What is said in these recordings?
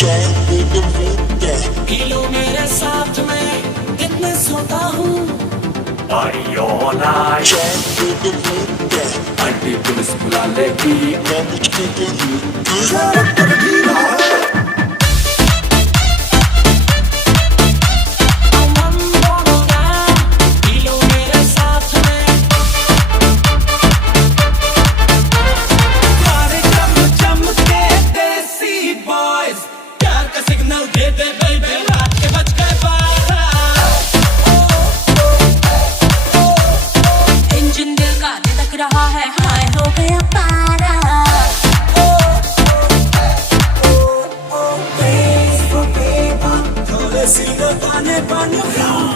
P low मेरे साथ में दिन में सोता हूँ Party all night aunty police बुला लेगी रहा है हाय हो गया पारा थोड़े सीधे पाने पानी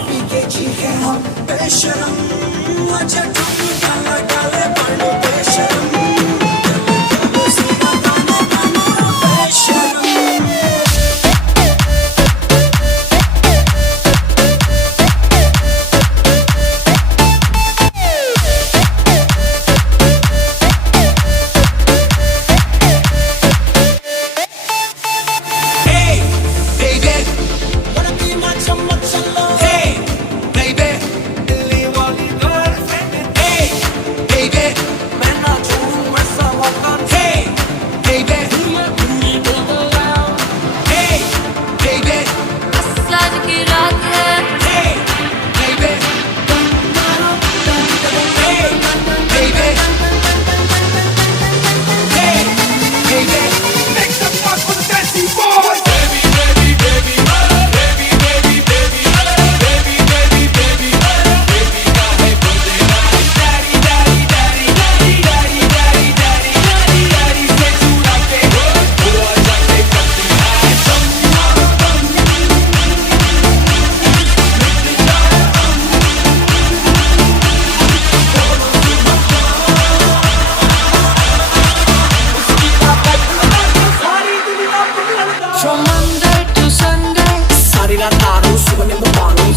पी के चीखे हम बेशरम अच्छा काला काले पानी बेशरम थोड़े सीधे पाने पानी बेशरम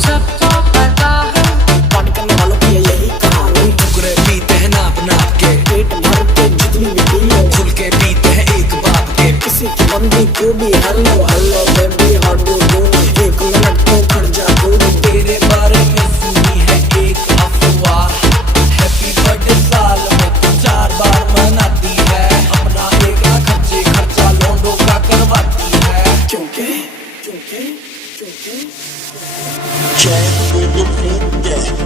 सबको पता है पार्टी करने वालों की यही कहानी टुकड़े पीते हैं नाप नाप के पेट भर के जितनी भी पी लो खुल के पीते हैं एक बाप के किसी की बंदी को भी hello hello baby how do you एक मिनट तो खड़ जा तू तेरे बारे में सुनी है एक अफवाह हैप्पी बर्थडे साल में तू 4 बार मनाती है अपना एक ना खर्चा लौंडों का करवाती है क्योंकि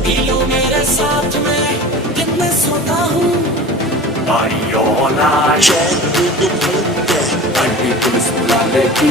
पी लो मेरे साथ में दिन में सोता हूँ Party all night aunty police बुला लेगी